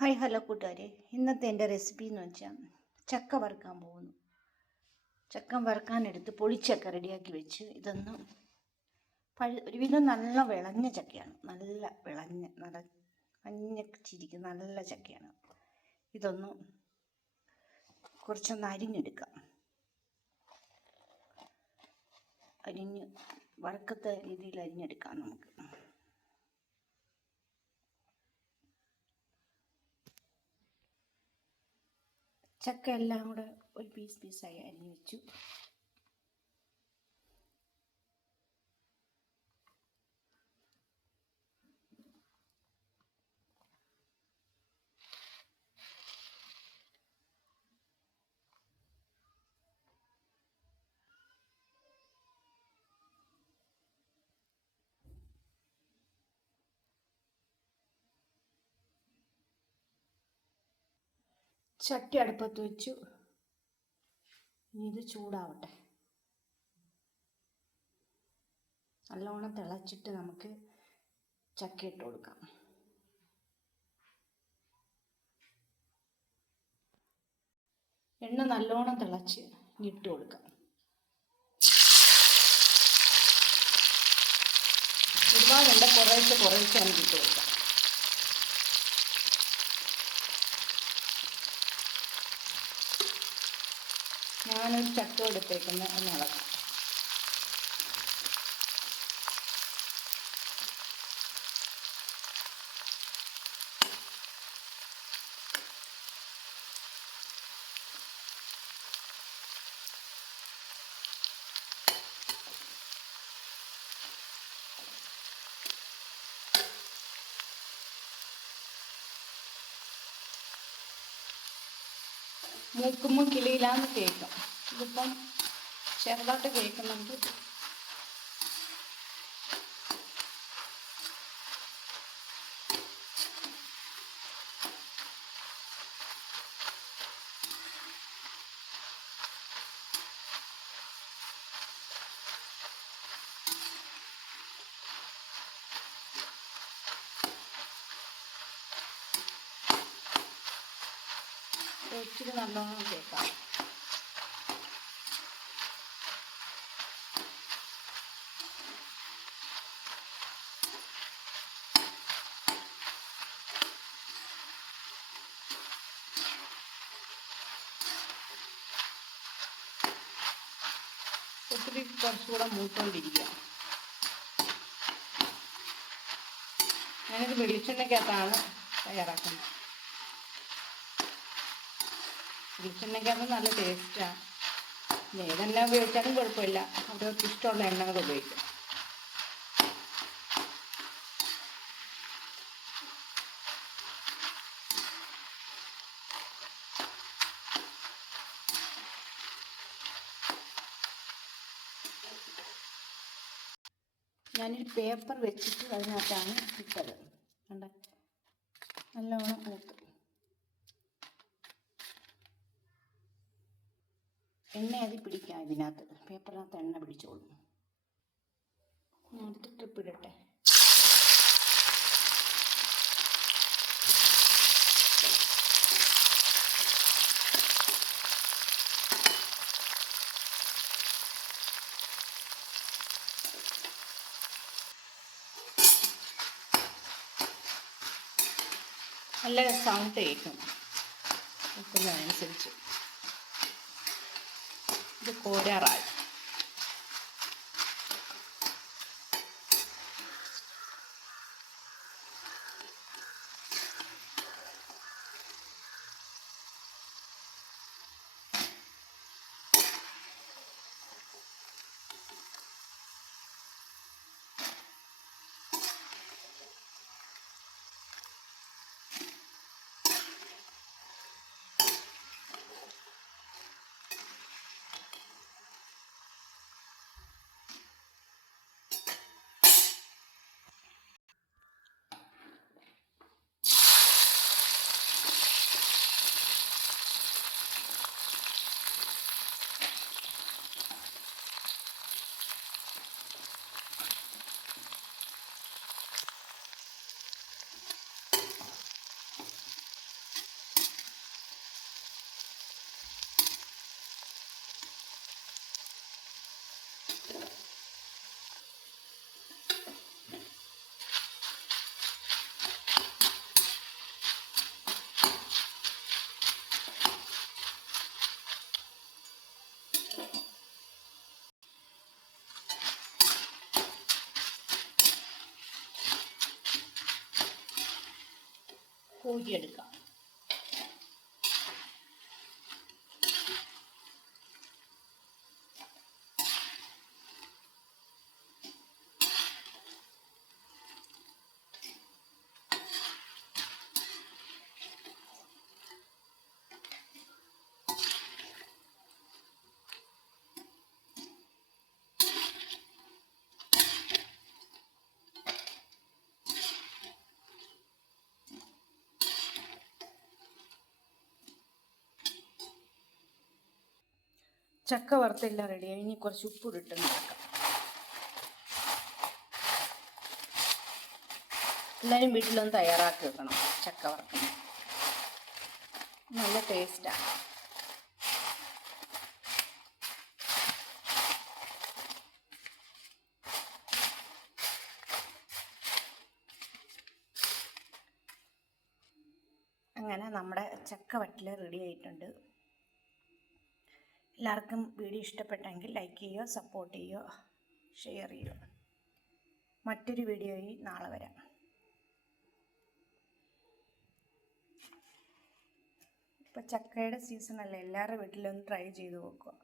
Hi hello കൂട്ടുകാരെ. ഇന്നത്തെ എന്റെ റെസിപ്പി എന്ന് വെച്ചാൽ ചക്ക വറുക്കാൻ പോകുന്നു. ചക്ക വറുക്കാനെടുത്ത് പൊളിച്ചക്ക റെഡിയാക്കി വെച്ച് ഇതൊന്ന് പഴു ഒരുവിധം നല്ല വിളഞ്ഞ ചക്കയാണ്. നല്ല വിളഞ്ഞ നല്ല മഞ്ഞ ചിരിക്കുന്ന നല്ല ചക്കയാണ്. ഇതൊന്ന് കുറച്ചൊന്ന് അരിഞ്ഞെടുക്കാം. അരിഞ്ഞ് വറുക്കത്തെ രീതിയിൽ അരിഞ്ഞെടുക്കാം നമുക്ക്. ചക്ക എല്ലാം കൂടെ ഒരു പീസ് പീസായി അരിഞ്ഞു വെച്ചു. ചട്ടി അടുപ്പത്ത് വെച്ചു. ഇനി ഇത് ചൂടാവട്ടെ. നല്ലോണം തിളച്ചിട്ട് നമുക്ക് ചക്ക ഇട്ട് കൊടുക്കാം. എണ്ണ നല്ലോണം തിളച്ച് ഇട്ട് കൊടുക്കാം. ഒരുപാട് എണ്ണ കുറേശ്ശെ കുറേശ്ശെ നമുക്ക് ഇട്ട് കൊടുക്കാം. ഞാനൊരു ചക്ക എടുത്തേക്കുന്നത് ഒന്ന് മൂക്കുമ്പോൾ കിളിയിലാന്ന് കേൾക്കും. ഇതിപ്പം ചെറുതായിട്ട് കേൾക്കുന്നുണ്ട്. ഇച്ചിരി നല്ലോണം കേൾക്കാം. ഒത്തിരി കുറച്ചുകൂടെ മൂത്തോണ്ടിരിക്കുക ഞാനിത് വെളിച്ചെണ്ണയ്ക്കകത്താണ് തയ്യാറാക്കുന്നത്. വെളിച്ചെണ്ണയ്ക്കകത്ത് നല്ല ടേസ്റ്റാണ് ഏതെണ്ണ ഉപയോഗിച്ചാലും കുഴപ്പമില്ല. അവരവർക്ക് ഇഷ്ടമുള്ള എണ്ണകൾ ഉപയോഗിക്കാം. ഞാനൊരു പേപ്പർ വെച്ചിട്ട് അതിനകത്താണ് ഇട്ടത്. കണ്ട? നല്ലോണം മൂത്ത് എണ്ണ അതിൽ പിടിക്കാം ഇതിനകത്ത്. പേപ്പറിനകത്ത് എണ്ണ പിടിച്ചോളൂ. ഞാൻ ട്രിപ്പ് ഇടട്ടെ. നല്ല സൗണ്ട് കേൾക്കും വെക്കുന്നതനുസരിച്ച് ഇത് കോരാറായി. കോരിയെടുക്കാം ചക്ക വറുത്തെല്ലാം റെഡിയായി ഇനി കുറച്ച് ഉപ്പിട്ട് നടക്കാം എല്ലാവരും വീട്ടിലൊന്ന് തയ്യാറാക്കി വെക്കണം ചക്ക വറുക്കണം നല്ല ടേസ്റ്റാണ് അങ്ങനെ നമ്മുടെ ചക്ക വട്ടിൽ റെഡി ആയിട്ടുണ്ട്. എല്ലാവർക്കും വീഡിയോ ഇഷ്ടപ്പെട്ടെങ്കിൽ ലൈക്ക് ചെയ്യുക സപ്പോർട്ട് ചെയ്യുക ഷെയർ ചെയ്യുക. മറ്റൊരു വീഡിയോയിൽ നാളെ വരാം. ഇപ്പോൾ ചക്കയുടെ സീസണല്ലേ എല്ലാവരുടെ വീട്ടിലൊന്ന് ട്രൈ ചെയ്ത് നോക്കുക.